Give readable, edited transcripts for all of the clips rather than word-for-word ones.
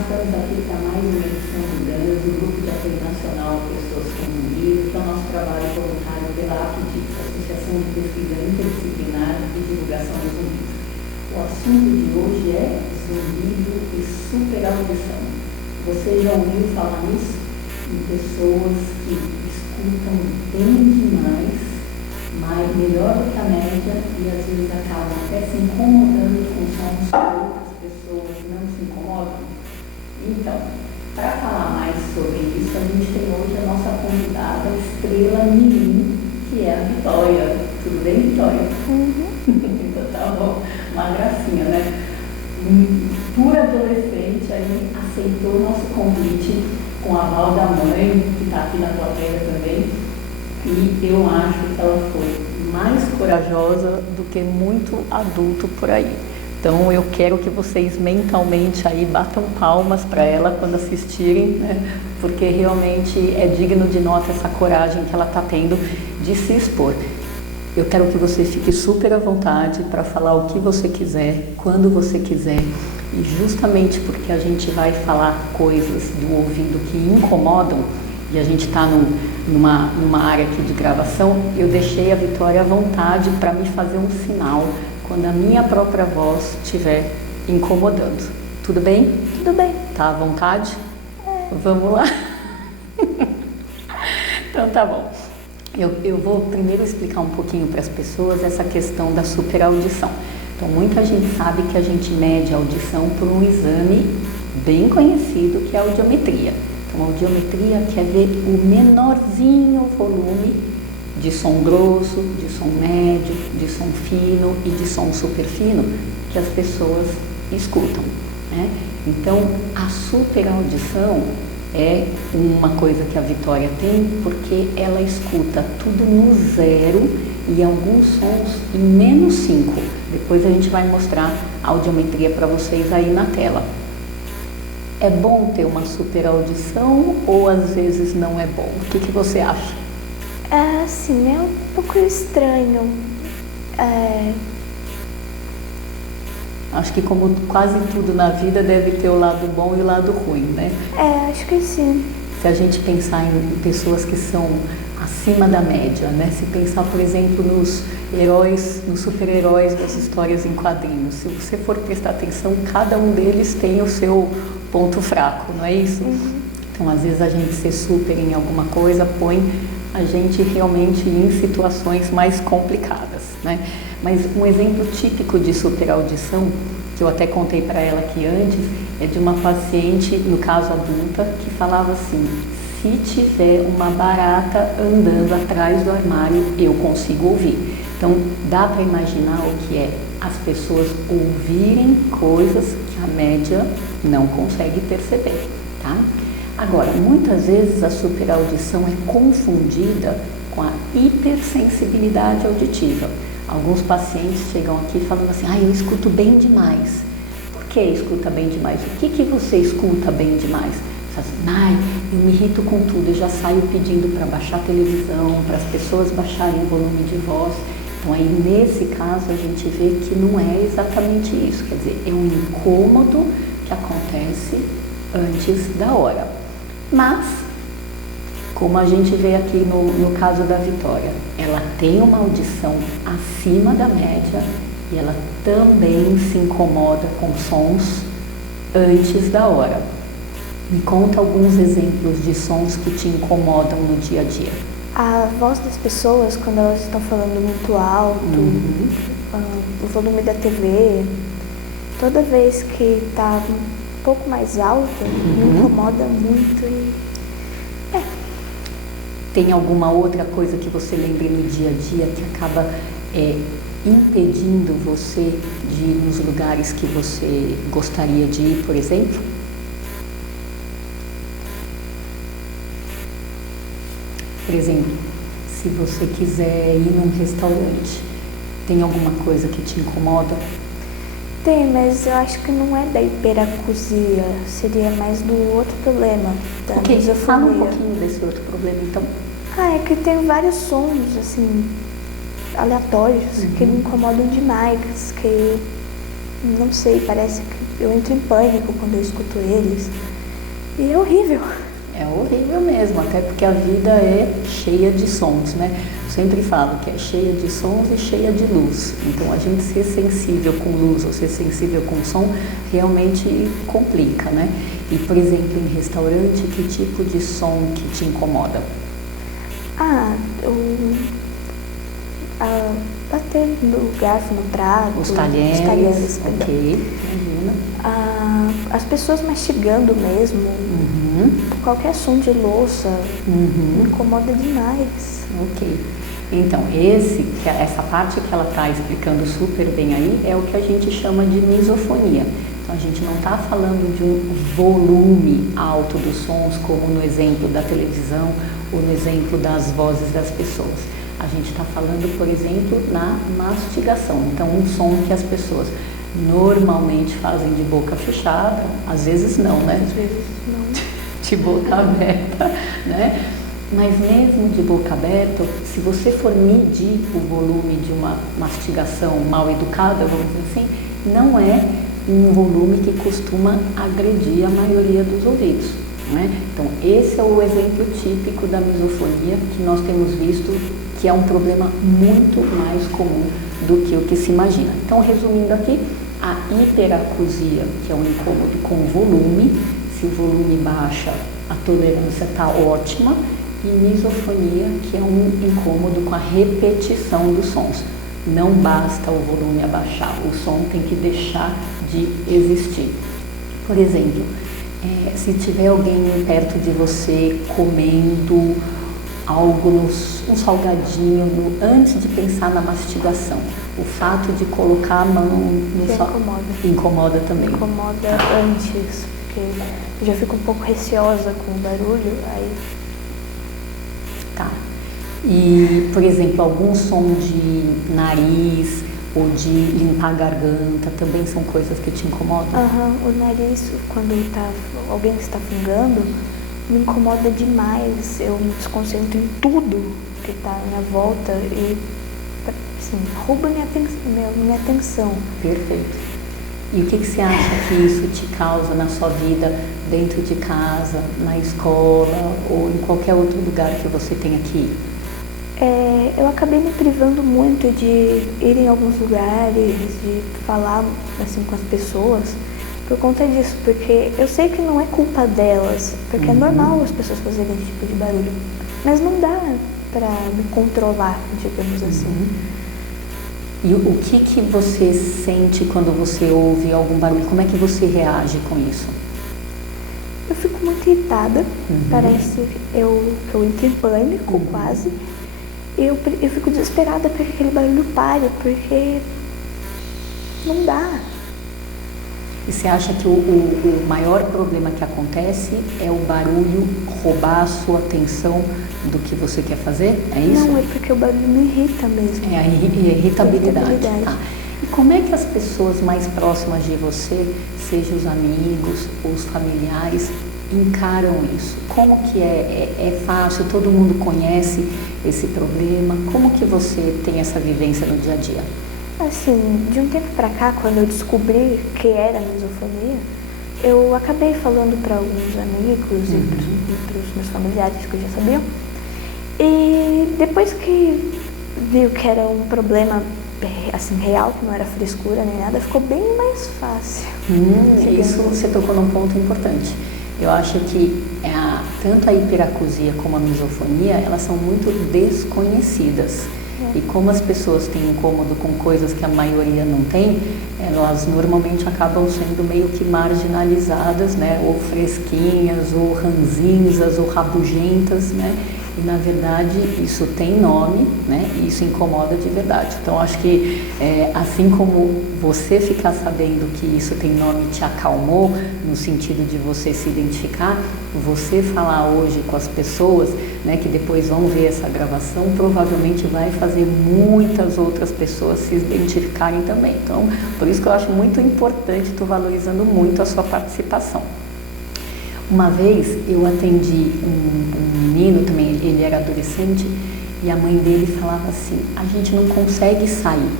estamos aqui para mais uma edição do GANS, do Grupo de Apoio Nacional a Pessoas com Zumbido, que é o nosso trabalho voluntário pela APDIX, Associação de Pesquisa Interdisciplinar e Divulgação do Zumbido. O assunto de hoje é zumbido e superaudição. Você já ouviu falar nisso? Em pessoas que escutam bem demais, mas melhor do que a média, e às vezes acabam até se incomodando com sons que outras pessoas não se incomodam. Então, para falar mais sobre isso, a gente tem hoje a nossa convidada estrela mirim, que é a Vitória. Tudo bem, Vitória? Então tá bom, uma gracinha, né? Pura adolescente, aí aceitou o nosso convite com a aval da mãe, que está aqui na plateia também, e eu acho que ela foi mais corajosa do que muito adulto por aí. Então eu quero que vocês mentalmente aí batam palmas para ela quando assistirem, né? Porque realmente é digno de nota essa coragem que ela está tendo de se expor. Eu quero que você fique super à vontade para falar o que você quiser, quando você quiser. E justamente porque a gente vai falar coisas do ouvido que incomodam, e a gente está numa área aqui de gravação, eu deixei a Vitória à vontade para me fazer um sinal quando a minha própria voz estiver incomodando. Tudo bem? Tudo bem. Tá à vontade? Vamos lá? Então tá bom. Eu vou primeiro explicar um pouquinho para as pessoas essa questão da superaudição. Então, muita gente sabe que a gente mede a audição por um exame bem conhecido, que é a audiometria. Então, a audiometria quer ver o menorzinho volume de som grosso, de som médio, de som fino e de som super fino que as pessoas escutam, né? Então, a superaudição é uma coisa que a Vitória tem porque ela escuta tudo no zero e alguns sons em menos 5. Depois a gente vai mostrar a audiometria para vocês aí na tela. É bom ter uma superaudição ou às vezes não é bom? O que você acha? É assim, é um pouco estranho. Acho que como quase tudo na vida deve ter o lado bom e o lado ruim, né? Acho que sim. Se a gente pensar em pessoas que são acima da média, né? Se pensar, por exemplo, nos heróis, nos super-heróis das histórias em quadrinhos, se você for prestar atenção, cada um deles tem o seu ponto fraco, não é isso? Então, às vezes a gente ser super em alguma coisa põe a gente realmente em situações mais complicadas, né? Mas um exemplo típico de superaudição, que eu até contei para ela aqui antes, é de uma paciente, no caso adulta, que falava assim: se tiver uma barata andando atrás do armário, eu consigo ouvir. Então, dá para imaginar o que é as pessoas ouvirem coisas que a média não consegue perceber, tá? Agora, muitas vezes a superaudição é confundida com a hipersensibilidade auditiva. Alguns pacientes chegam aqui falando assim: eu escuto bem demais. Por que escuta bem demais? O que você escuta bem demais? Você fala assim: eu me irrito com tudo, eu já saio pedindo para baixar a televisão, para as pessoas baixarem o volume de voz. Então aí nesse caso a gente vê que não é exatamente isso, quer dizer, é um incômodo que acontece antes da hora. Mas, como a gente vê aqui no caso da Vitória, ela tem uma audição acima da média e ela também se incomoda com sons antes da hora. Me conta alguns exemplos de sons que te incomodam no dia a dia. A voz das pessoas, quando elas estão falando muito alto, o volume da TV, toda vez que está um pouco mais alto, me incomoda muito. Tem alguma outra coisa que você lembre no dia a dia que acaba impedindo você de ir nos lugares que você gostaria de ir, por exemplo? Por exemplo, se você quiser ir num restaurante, tem alguma coisa que te incomoda? Tem, mas eu acho que não é da hiperacusia, seria mais do outro problema, da misofonia. Fala um pouquinho desse outro problema, então. É que tem vários sons, assim, aleatórios, que me incomodam demais, que não sei, parece que eu entro em pânico quando eu escuto eles. E é horrível. É horrível mesmo, até porque a vida é cheia de sons, né? Eu sempre falo que é cheia de sons e cheia de luz. Então, a gente ser sensível com luz ou ser sensível com som realmente complica, né? E, por exemplo, em restaurante, que tipo de som que te incomoda? Bater no garfo, no prato. Os talheres, ok, imagina. As pessoas mastigando mesmo. Qualquer som de louça me incomoda demais. Ok. Então, essa parte que ela está explicando super bem aí é o que a gente chama de misofonia. Então, a gente não está falando de um volume alto dos sons, como no exemplo da televisão ou no exemplo das vozes das pessoas. A gente está falando, por exemplo, na mastigação. Então, um som que as pessoas normalmente fazem de boca fechada, às vezes não, né? Às vezes não. De boca aberta, né? Mas mesmo de boca aberta, se você for medir o volume de uma mastigação mal educada, vamos dizer assim, não é um volume que costuma agredir a maioria dos ouvidos, né? Então, esse é o exemplo típico da misofonia que nós temos visto que é um problema muito mais comum do que o que se imagina. Então, resumindo aqui, a hiperacusia, que é um incômodo com volume, se o volume baixa, a tolerância está ótima, e misofonia, que é um incômodo com a repetição dos sons. Não basta o volume abaixar, o som tem que deixar de existir. Por exemplo, se tiver alguém perto de você comendo algo, um salgadinho, antes de pensar na mastigação, o fato de colocar a mão no incomoda também. Incomoda antes, porque eu já fico um pouco receosa com o barulho, aí... Tá. E, por exemplo, algum som de nariz ou de limpar a garganta também são coisas que te incomodam? O nariz, quando alguém está fungando, me incomoda demais. Eu me desconcentro em tudo que está à minha volta e, assim, rouba minha atenção. Perfeito. E o que você acha que isso te causa na sua vida, dentro de casa, na escola ou em qualquer outro lugar que você tenha que ir? Eu acabei me privando muito de ir em alguns lugares, de falar assim com as pessoas por conta disso, porque eu sei que não é culpa delas, porque é normal as pessoas fazerem esse tipo de barulho, mas não dá pra me controlar, digamos assim. E o que você sente quando você ouve algum barulho? Como é que você reage com isso? Eu fico muito irritada, parece que eu entro em pânico quase. Eu fico desesperada para que aquele barulho pare, porque não dá. E você acha que o maior problema que acontece é o barulho roubar a sua atenção do que você quer fazer? É isso? Não, é porque o barulho me irrita mesmo. É a irritabilidade. Tá. E como é que as pessoas mais próximas de você, seja os amigos, os familiares, encaram isso? Como que é fácil, todo mundo conhece esse problema? Como que você tem essa vivência no dia a dia? Assim, de um tempo pra cá, quando eu descobri que era misofonia, eu acabei falando para alguns amigos e para os meus familiares que já sabiam. E depois que viu que era um problema assim, real, que não era frescura nem nada, ficou bem mais fácil. Isso você tocou num ponto importante. Eu acho que tanto a hiperacusia como a misofonia, elas são muito desconhecidas. E como as pessoas têm incômodo com coisas que a maioria não tem, elas normalmente acabam sendo meio que marginalizadas, né? Ou fresquinhas, ou ranzinzas, ou rabugentas, né? E na verdade isso tem nome, né? E isso incomoda de verdade. Então acho que assim como você ficar sabendo que isso tem nome te acalmou, no sentido de você se identificar, você falar hoje com as pessoas, né, que depois vão ver essa gravação, provavelmente vai fazer muitas outras pessoas se identificarem também. Então, por isso que eu acho muito importante, estou valorizando muito a sua participação. Uma vez eu atendi um menino também, ele era adolescente, e a mãe dele falava assim: a gente não consegue sair,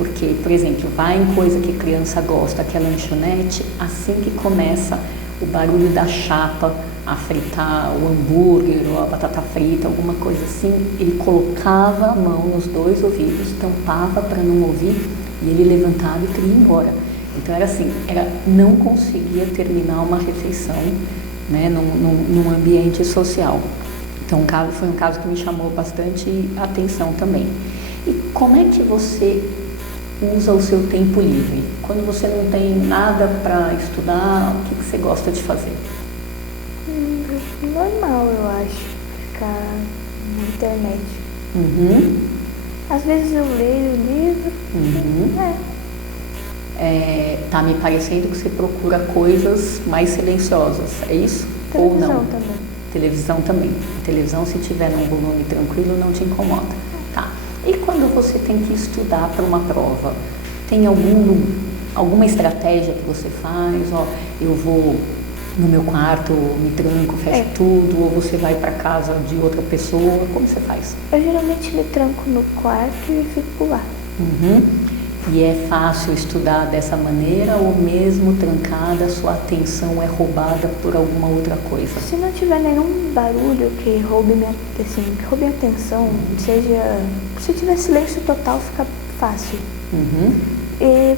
Porque, por exemplo, vai em coisa que criança gosta, que é lanchonete, assim que começa o barulho da chapa a fritar o hambúrguer ou a batata frita, alguma coisa assim, ele colocava a mão nos dois ouvidos, tampava para não ouvir e ele levantava e queria ir embora. Então era assim, não conseguia terminar uma refeição, né, num ambiente social. Então foi um caso que me chamou bastante atenção também. E como é que você usa o seu tempo livre? Quando você não tem nada para estudar, o que você gosta de fazer? Normal, eu acho, ficar na internet. Uhum. Às vezes eu leio livro. Uhum. Tá me parecendo que você procura coisas mais silenciosas, é isso? Ou Televisão não? também. Televisão também. A televisão, se tiver num volume tranquilo, não te incomoda. Tá. E quando você tem que estudar para uma prova, tem alguma estratégia que você faz? Ó, eu vou no meu quarto, me tranco, fecho tudo, ou você vai para casa de outra pessoa, como você faz? Eu geralmente me tranco no quarto e fico lá. Uhum. E é fácil estudar dessa maneira ou mesmo trancada, sua atenção é roubada por alguma outra coisa? Se não tiver nenhum barulho que roube minha atenção, se tiver silêncio total, fica fácil. Uhum. E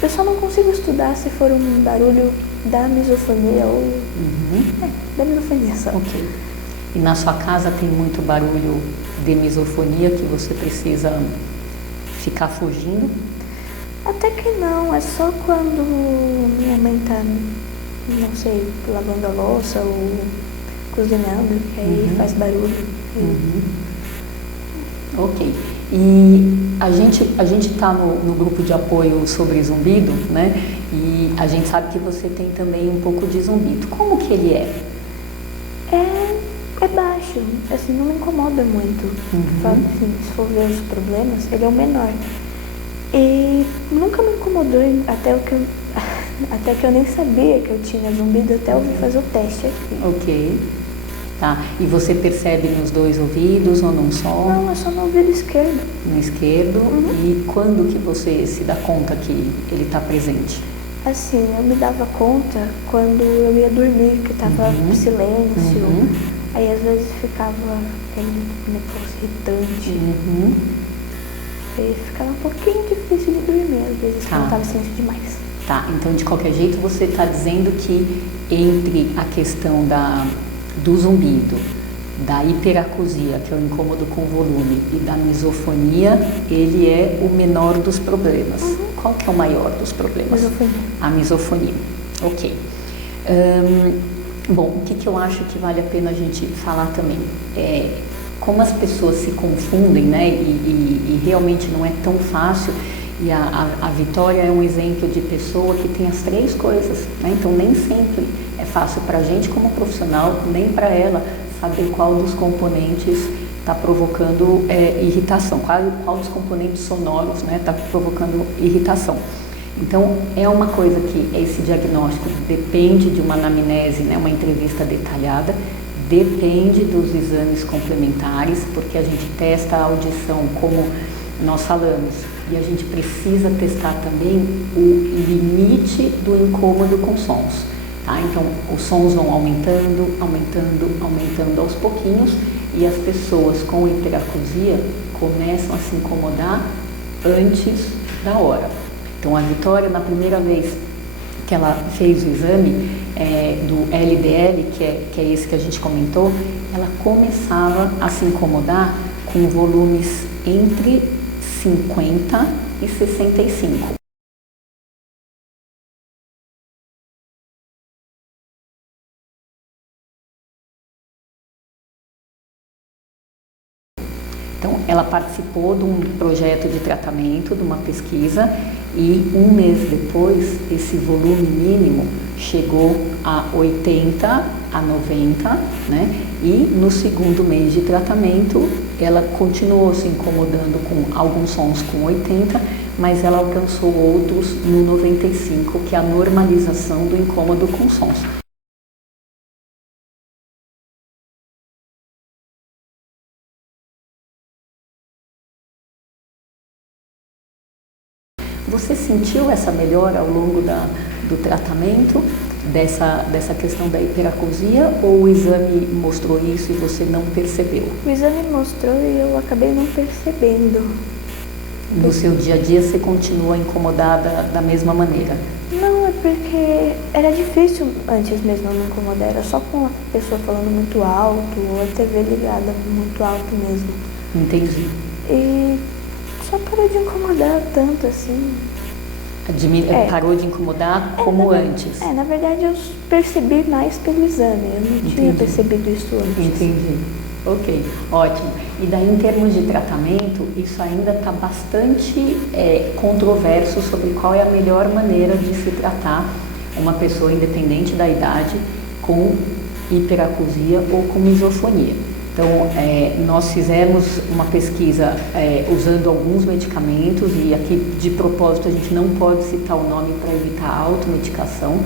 eu só não consigo estudar se for um barulho da misofonia ou da misofonia só. Ok. E na sua casa tem muito barulho de misofonia que você precisa ficar fugindo? Até que não, é só quando minha mãe tá, não sei, lavando a louça ou cozinhando, que aí faz barulho. Ok. E a gente está no grupo de apoio sobre zumbido, né? E a gente sabe que você tem também um pouco de zumbido. Como que ele é? É baixo, assim, não me incomoda muito. Assim, se for ver os problemas, ele é o menor. E nunca me incomodou até que eu nem sabia que eu tinha zumbido, até eu vir fazer o teste aqui. Ok. Tá. E você percebe nos dois ouvidos ou num só? Não, é só no ouvido esquerdo. No esquerdo. E quando que você se dá conta que ele está presente? Assim, eu me dava conta quando eu ia dormir, que tava silêncio. Aí às vezes ficava aquele negócio irritante. Aí ficava um pouquinho difícil de dormir, às vezes quando eu tava silêncio demais. Tá, então de qualquer jeito você está dizendo que entre a questão do zumbido, da hiperacusia, que é o incômodo com volume, e da misofonia, ele é o menor dos problemas. Qual que é o maior dos problemas? Misofonia. A misofonia. Ok. Bom, o que eu acho que vale a pena a gente falar também é como as pessoas se confundem, né? E realmente não é tão fácil. E a Vitória é um exemplo de pessoa que tem as três coisas, né? Então nem sempre é fácil para a gente como profissional, nem para ela saber qual dos componentes está provocando irritação, qual dos componentes sonoros está provocando irritação. Então é uma coisa que esse diagnóstico depende de uma anamnese, né, uma entrevista detalhada, depende dos exames complementares, porque a gente testa a audição como nós falamos, e a gente precisa testar também o limite do incômodo com sons. Tá? Então, os sons vão aumentando, aumentando, aumentando aos pouquinhos, e as pessoas com hiperacusia começam a se incomodar antes da hora. Então, a Vitória, na primeira vez que ela fez o exame do LDL, que é esse que a gente comentou, ela começava a se incomodar com volumes entre 50 e 65. Então, ela participou de um projeto de tratamento, de uma pesquisa, e um mês depois, esse volume mínimo chegou a 80, a 90, né? E no segundo mês de tratamento, ela continuou se incomodando com alguns sons com 80, mas ela alcançou outros no 95, que é a normalização do incômodo com sons. sentiu essa melhora ao longo do tratamento dessa questão da hiperacusia, ou o exame mostrou isso e você não percebeu? O exame mostrou e eu acabei não percebendo. No seu dia a dia você continua incomodada da mesma maneira? Não, é porque era difícil antes mesmo eu me incomodar, era só com a pessoa falando muito alto, ou a TV ligada muito alto mesmo. Entendi. E só parou de incomodar tanto assim. Parou de incomodar como antes? Na verdade eu percebi mais pelo exame, eu não tinha percebido isso antes. Entendi. Ok, ótimo. E daí, em termos de tratamento, isso ainda está bastante controverso sobre qual é a melhor maneira de se tratar uma pessoa, independente da idade, com hiperacusia ou com misofonia. Então, nós fizemos uma pesquisa usando alguns medicamentos, e aqui, de propósito, a gente não pode citar o nome para evitar a automedicação,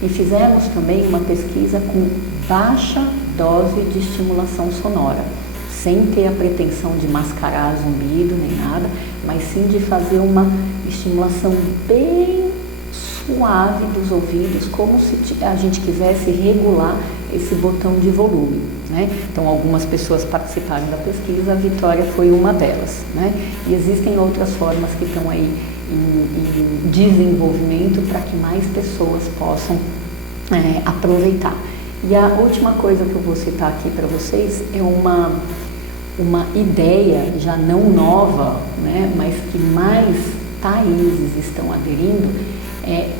e fizemos também uma pesquisa com baixa dose de estimulação sonora, sem ter a pretensão de mascarar zumbido nem nada, mas sim de fazer uma estimulação bem suave dos ouvidos, como se a gente quisesse regular esse botão de volume, né? Então, algumas pessoas participaram da pesquisa, a Vitória foi uma delas, né? E existem outras formas que estão aí em desenvolvimento para que mais pessoas possam aproveitar. E a última coisa que eu vou citar aqui para vocês é uma ideia já não nova, né, mas que mais países estão aderindo,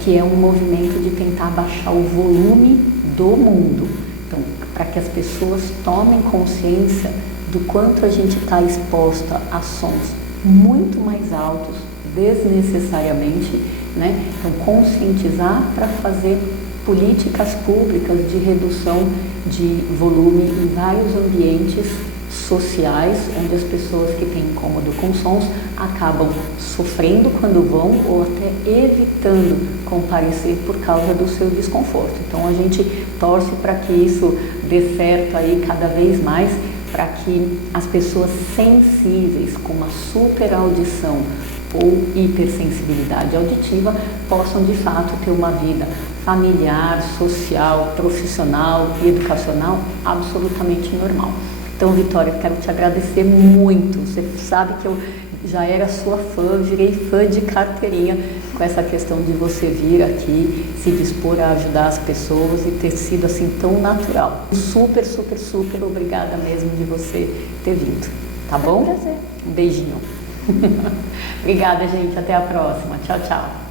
que é um movimento de tentar baixar o volume do mundo. Então, para que as pessoas tomem consciência do quanto a gente está exposta a sons muito mais altos, desnecessariamente, né? Então, conscientizar para fazer políticas públicas de redução de volume em vários ambientes sociais, onde as pessoas que têm incômodo com sons acabam sofrendo quando vão, ou até evitando comparecer por causa do seu desconforto. Então, a gente torce para que isso dê certo aí cada vez mais, para que as pessoas sensíveis com uma super audição ou hipersensibilidade auditiva possam de fato ter uma vida familiar, social, profissional e educacional absolutamente normal. Então, Vitória, eu quero te agradecer muito. Você sabe que eu já era sua fã, virei fã de carteirinha com essa questão de você vir aqui, se dispor a ajudar as pessoas e ter sido assim tão natural. Super, super, super obrigada mesmo de você ter vindo, tá bom? Foi um prazer. Um beijinho. Obrigada, gente. Até a próxima. Tchau, tchau.